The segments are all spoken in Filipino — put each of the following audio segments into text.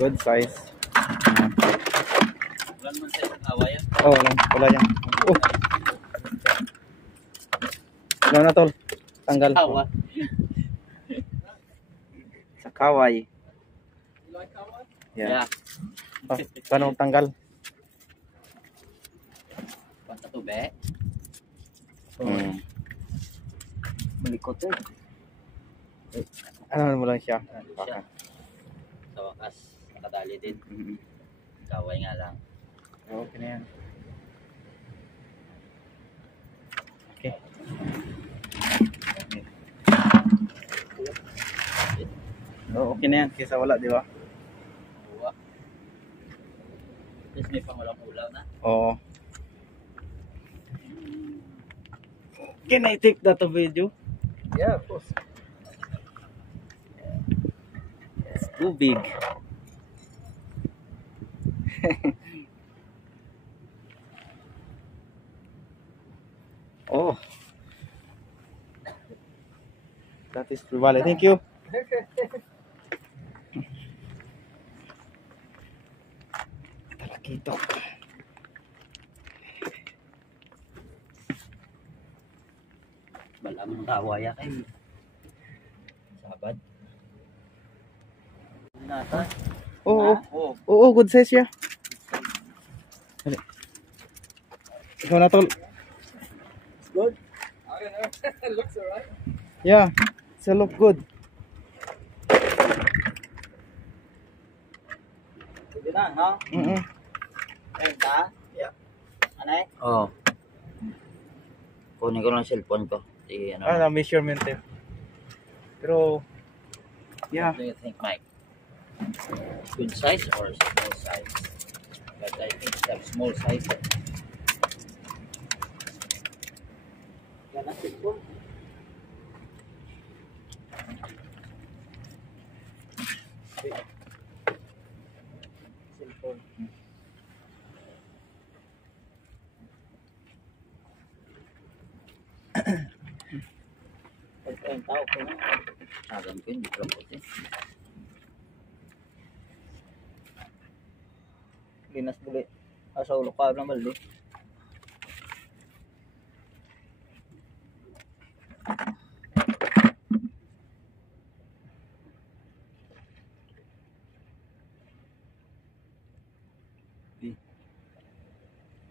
Good size. Wala naman sa away yan. Oh, wala yan. Oh. Ano na tol? Tanggal. Awa. Sa kaway. Yeah. Oh, paano tanggal? Panta to be. Malikot eh. Ano mo lang siya? Siya. Sa wakas, nakadali din. Kaway nga lang. Okay na yan. Okay. Oh, okay na yan. Kesa wala, di ba? Uwa. Tapos may pangulang-ulaw na. Oo. Can I take that video? Yeah, of course. It's too big. Oh. That is true. Vale, thank you. Talakitok. Balamang kawaya kayo. Sabad. Nata. Oo. Oo. Oo, good size siya. Dali. Ikaw na tol. It's good. I don't know. It looks alright. Yeah, it's a look good. Sige na, ha? Renta? Yeah. Anay? Oo. Kunin ko lang cellphone ko. Sige, ano. Na measurement eh. Pero, yeah. What do you think, Mike? Good size or small size? But I think it's a small size. Yan ang cellphone. Cellphone. Pagkain tao ko na. Sagan ko hindi ko lang Linas buli. Asa ulo ka na mali.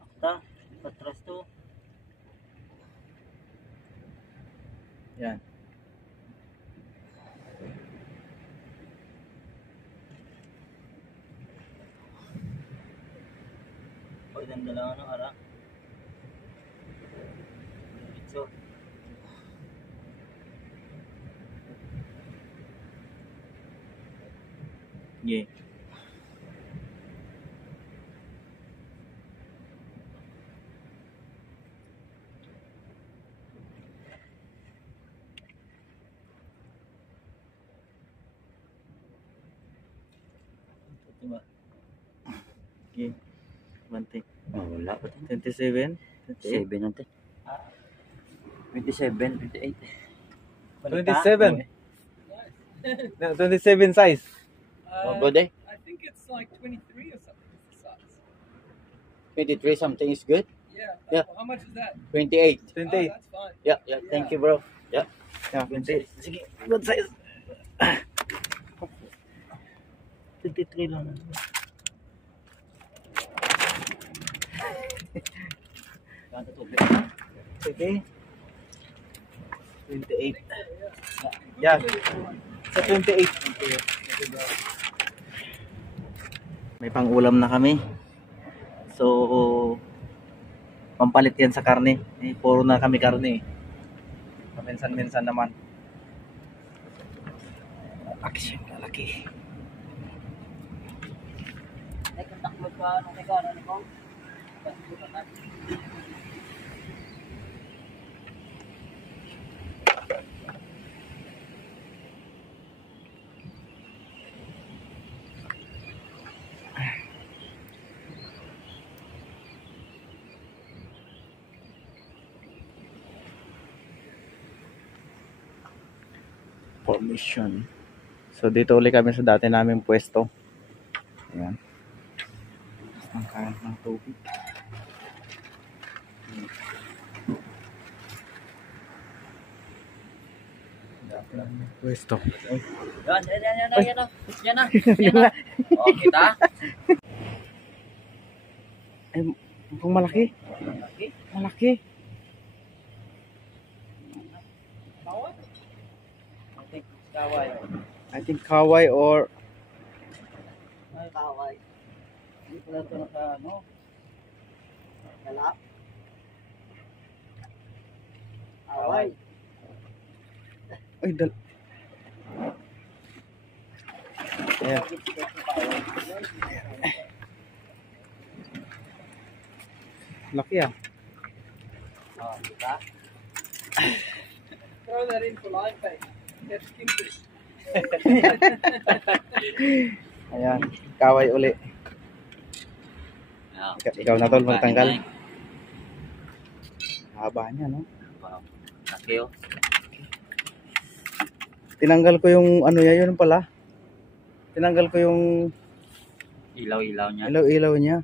Akta, patras to. Yan. Pagdanda lang ano, ara. Ito. Yeah. Diba? Okay. Bante. Oh, wala pa. 27? 7 natin. 27, 28. 27. No, 27 size. Oh, good eh? I think it's like 23 or something is the size. 23 something is good? Yeah. Yeah. Well, how much is that? 28. 28. Oh, that's fine. Yeah, yeah. Thank you, bro. Yeah. Yeah, 28. Sige, good size. 23 lang. Ganto tubig. Sige. 28. Yan. Sa 28. May pang-ulam na kami. So, pampalit yan sa karne. Eh, puro na kami karne. Minsan-minsan naman. Action, lalaki. Ay, kontak mo pa nung may gano'n ni Kong. Formation. So dito ulit kami sa dati naming pwesto. Ayan. Ang kain ng tubig. Pwesto. Yan, yan, yan, yan, yan, yan, yan, yan, yan. Oh, kita? Ay, mukhang malaki. Okay. Malaki. Okay, kaway. I think kaway or Ay, kaway. Hindi pala ito naka, ano? Kalap. Kaway. ay dal. Ayan. Laki ah. Oh, kita? Throw that in for live bait. Catch kingfish. Ayan. Kaway uli. Yeah. Ikaw na tol, magtanggal. Haba niya, no? Wow. Laki oh. Tinanggal ko yung ano niya, yun pala. Tinanggal ko yung Ilaw-ilaw niya. ilaw-ilaw niya.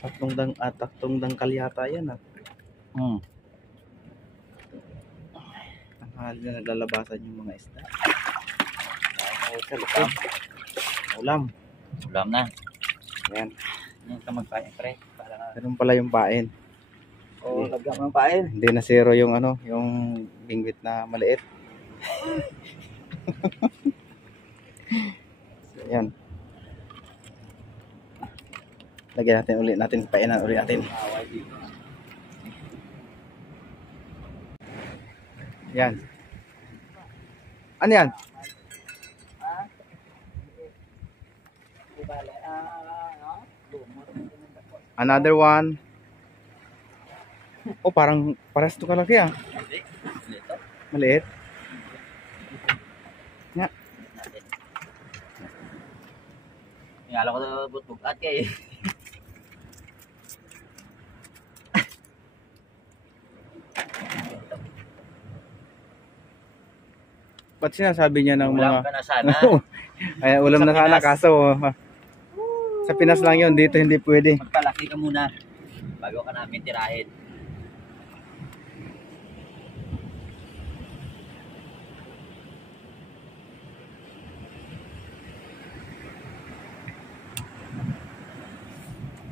Tatlong dangkal yata yan ah. Hmm. Tanghali na naglalabasan yung mga isda. Ulam. Ulam. Ulam na. Ayan. Yan ka magpain, pre. Para Ganun pala yung pain. oh, lagyan mo ng pain. Hindi na zero yung ano, yung bingwit na maliit. Ayan. Lagyan natin ulit natin, painan ulit natin. Kaway dito. Yan. Ano yan? Another one. Oh, parang paras to kalaki ah. Dito. Maliit. Nga. Ingala ko na butbukat kay. Ba't sinasabi niya ng Ulam mga... ka na sana. Ay, ulam Sa na sana Pinas. kaso sa Pinas lang yun, dito hindi pwede. Magpalaki ka muna bago ka namin tirahin.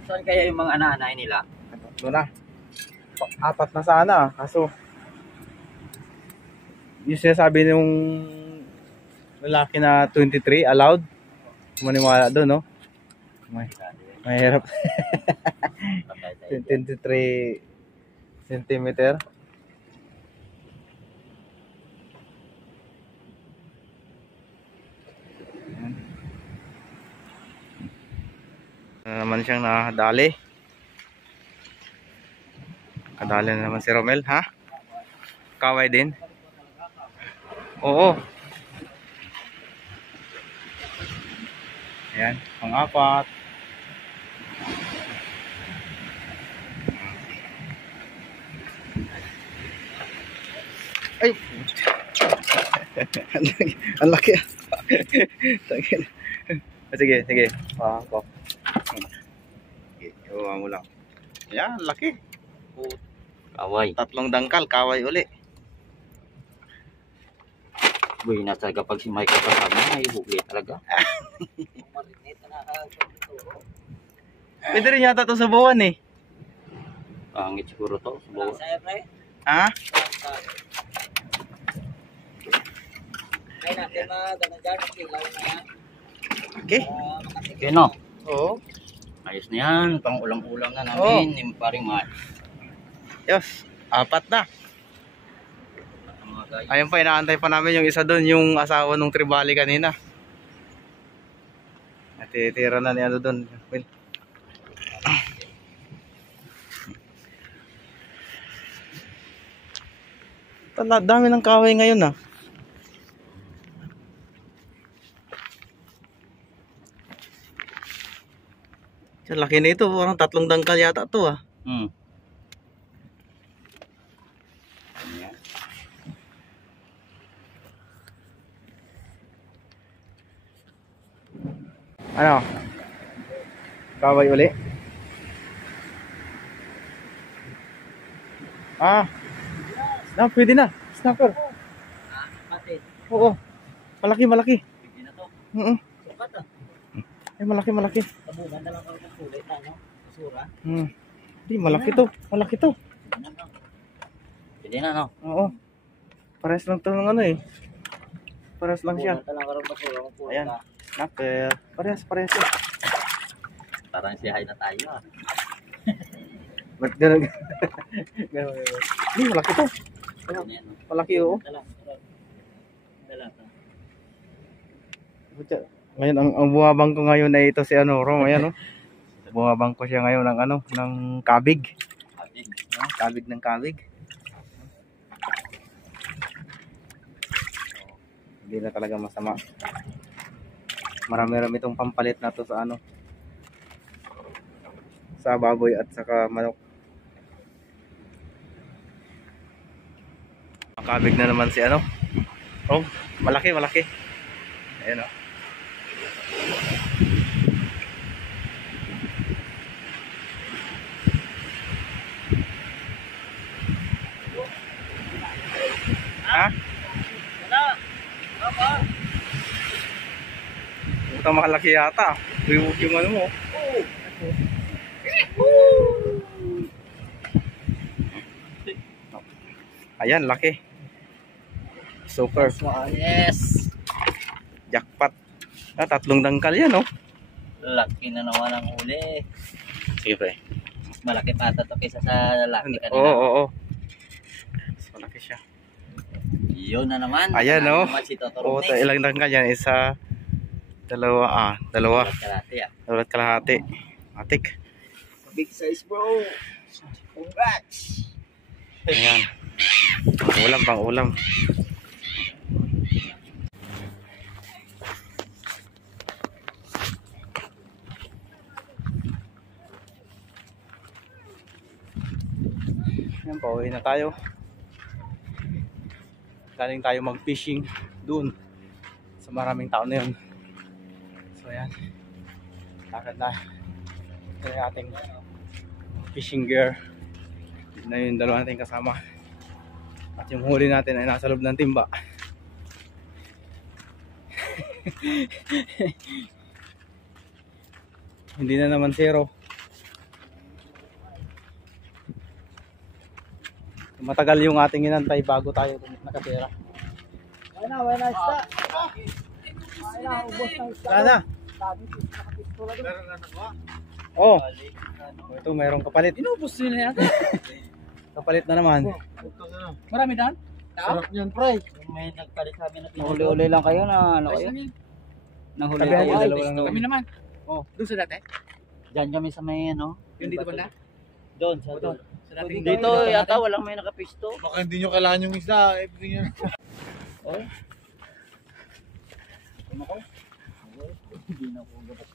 Saan kaya yung mga anak-anay nila? Tatlo na. Apat na sana kaso yung sinasabi nung lalaki na 23 allowed. Maniwala doon, no? Mahirap. 23 centimeter. Naman siyang nakadali. Kadali na naman si Romel, ha? Kaway din? Oo. Ayan, pang-apat. Ay! Ang laki. Sige, sige. Ako. Sige, iwawa mo lang. Ayan, laki. Kaway. Tatlong dangkal, kaway uli. Buhay na talaga pag si Michael kasama, may hugli talaga. Pwede rin yata ito sa buwan eh. Pangit siguro to. Subukan. Ha? Okay. Okay no? Oo. Ayos na yan. Pang ulam-ulam na namin. Yung paring mahal. Yes, apat na. Mga guys. Ayun pa, inaantay pa namin yung isa doon, yung asawa nung tribali kanina. Natitira na ni ano doon. Well, dami ng kahoy ngayon ah. Sa laki na ito, parang tatlong dangkal yata to ah. Hmm. Ano? Kaway uli? Ah. Na, pwede na. Snapper. Pati. Oo. Malaki. Pwede na to. Sukat ah. Eh, malaki. Tabugan na lang ako ng kulay na, no? Basura. Di, malaki to. Pwede na, no? Pwede na, no? Oo. Pares lang to ng ano eh. Pares lang siya. Pumunta lang ako ng basura. Pumunta. Ayan. Snapper. Pares. Parang siyahay na tayo, ah. Ba't gano'n? Di, malaki to. Pwede na yan, no? Malaki oo. Dala. Dala ka. Ngayon, ang bumabang ko ngayon ay ito si ano, Rom. Ayan, no? Bumabang ko siya ngayon ng ano, ng kabig. Kabig. Kabig ng kabig. Hindi na talaga masama. Marami-rami itong pampalit na to sa ano, sa baboy at saka manok. Kabig na naman si ano. Oh, malaki. Ayan o. Ha? Ito makalaki yata. Huwag yung ano mo. Ayan, laki. Super. Yes! Jackpot. 3 dangkal yan, no? Laki na naman ang huli. Sige, pre. Mas malaki pa ito kaysa sa laki kanina. Oo. Mas malaki siya. Yun na naman. Ayan, no? Naman si Oo, Totoro ilang dangkal yan? Isa, dalawa. Kalate, ah. Dalawa't kalahati. Matik. Big size, bro. Congrats! Ayan. Pang ulam. Ayan, pauwi na tayo. Galing tayo mag-fishing doon sa maraming tao na yun. So ayan, lakad na. Ito yung ating fishing gear. Ito na yung dalawa natin kasama. At yung huli natin ay nasa loob ng timba. Hindi na naman zero. Matagal yung ating inantay bago tayo nakatira. Wala isda. Wala, ubos ng isda. Wala na. Sabi ko, nakapistola doon. Oh, ito mayroong kapalit. Inubos nila yata. Kapalit na naman. Marami daan? Sarap yun, pre. May nagpalit kami na pinag- Huli-huli lang kayo na ano kayo? Nang huli Sabihan kayo. yung dalawa lang naman. Kami naman. Oh, doon sa dati? Diyan kami sa may, ano? Yung dito banda? Doon, sa doon. Sa dati. Dito yata walang may nakapisto. Baka hindi nyo kailangan yung isda. Hindi nyo.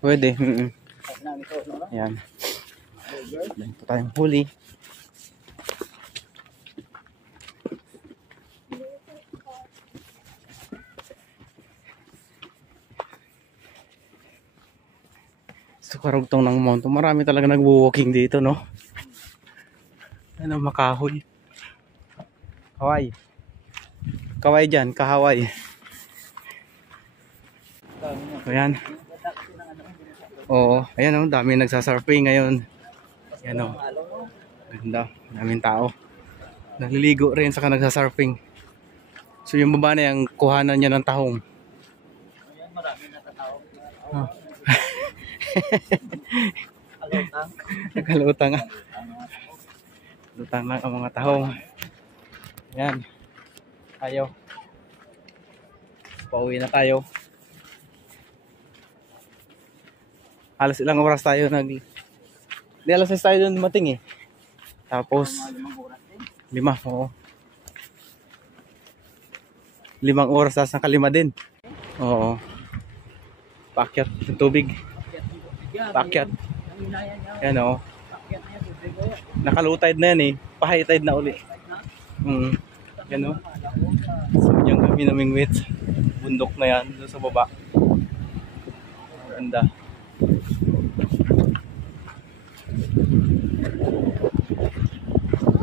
Pwede. Yan. Ito tayong huli. Sa karugtong ng mountain, marami talaga nagwo-walking dito, no? Ano, makahoy. Kaway. Kaway dyan, kahaway. Ayan. Oo, ayan o, dami nagsasurfing ngayon. Ayan o. Ganda, daming tao. Naliligo rin saka nagsasurfing. So yung baba na yung kuhanan niya ng tahong. Oh. Nakalutang. Lutang lang ang mga tahong. Ayan. Ayaw. Pauwi na tayo. Halos ilang oras tayo di alas 6 tayo doon dumating eh. Tapos 5, oo. 5 oras tapos nakalima din. Oo. Paakyat ng tubig. Paakyat. Yan oo. Nakalutide na yan eh. Pa-high tide na uli. Yan oo. So yung kami naming wait. Bundok na yan doon sa baba. Ganda.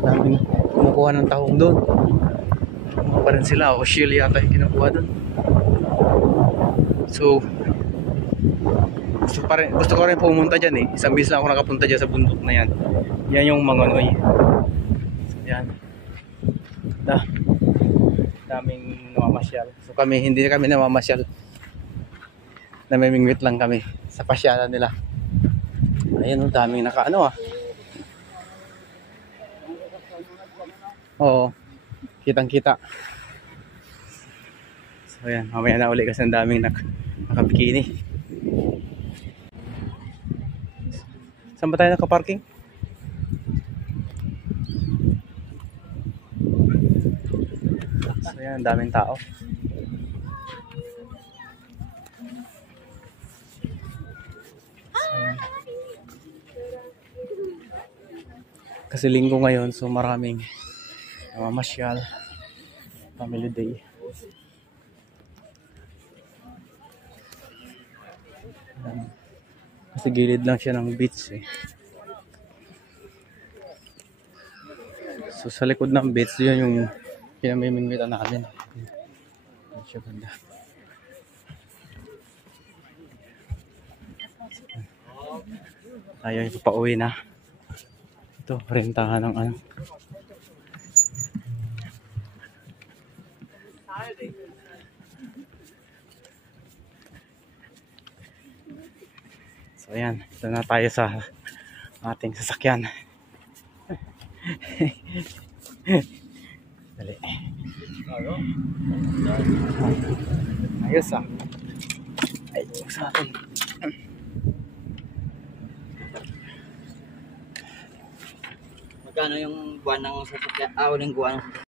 daming kumukuha ng tahong doon. Kumuha pa rin sila, o shield yata yung kinukuha doon. So gusto ko rin pumunta dyan eh. Isang bis lang ako nakapunta dyan sa bundok na yan. Yan yung Mangonoy. So yan. Daming namamasyal. So kami, hindi kami namamasyal. Namimingwit lang kami sa pasyalan nila. Ayun, daming nakaano ah. Oo. Kitang kita. So yan, mamaya na uli kasi ang daming nakabikini. Saan ba tayo nakaparking? So yan, daming tao. Ayan. Kasi linggo ngayon, so maraming namamasyal. Family day. Ayan. Kasi gilid lang siya ng beach eh. So sa likod ng beach, yun yung pinamimingwitan natin. Yun siya ganda. Tayo yung pauwi na. Ito, rentahan ng ano. So ayan, ito na tayo sa ating sasakyan. Dali. Ayos ah. Ay, sa atin. Magkano yung buwan ng sasakyan? Uling buwan.